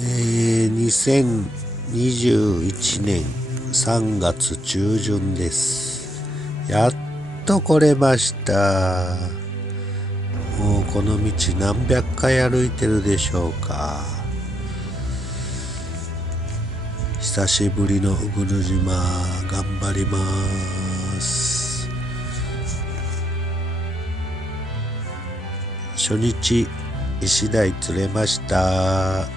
2021年3月中旬です。やっと来れました。もうこの道何百回歩いてるでしょうか。久しぶりの鵜来島、頑張ります。初日石鯛釣れました。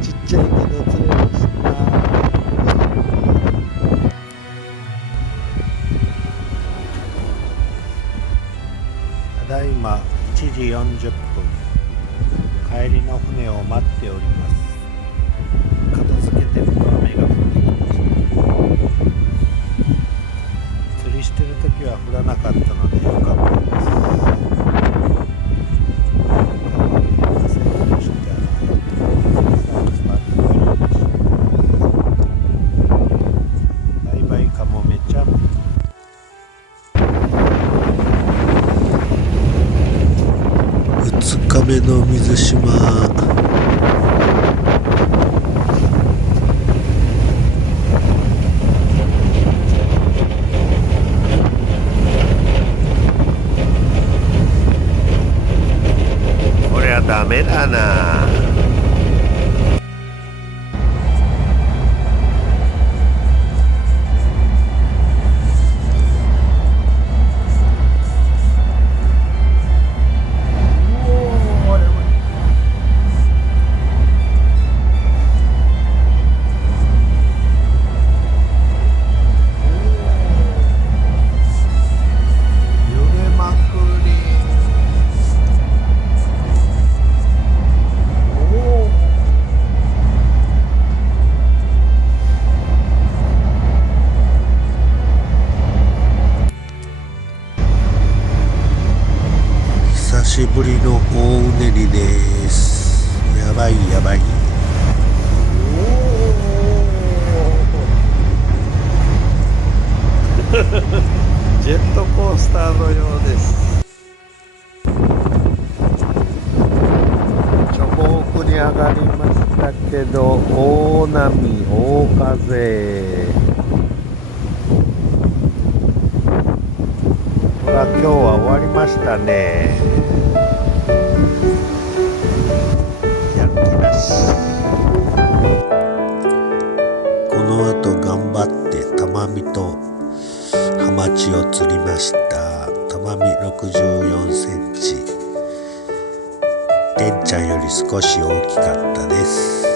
ちっちゃいけど釣れました。ただいま1時40分、帰りの船を待っております。片付けてると雨が降ってきました。釣りしてる時は降らなかったのでよかったです。バイバイカモメちゃん。2日目の水島。ダメだな。久しぶりの大うねりです。やばいやばい。ジェットコースターのようです。ちょぼくに上がりましたけど、大波大風。ほら、今日は終わりましたね。やる気なし。この後頑張ってタマミとハマチを釣りました。タマミ64センチ。てんちゃんより少し大きかったです。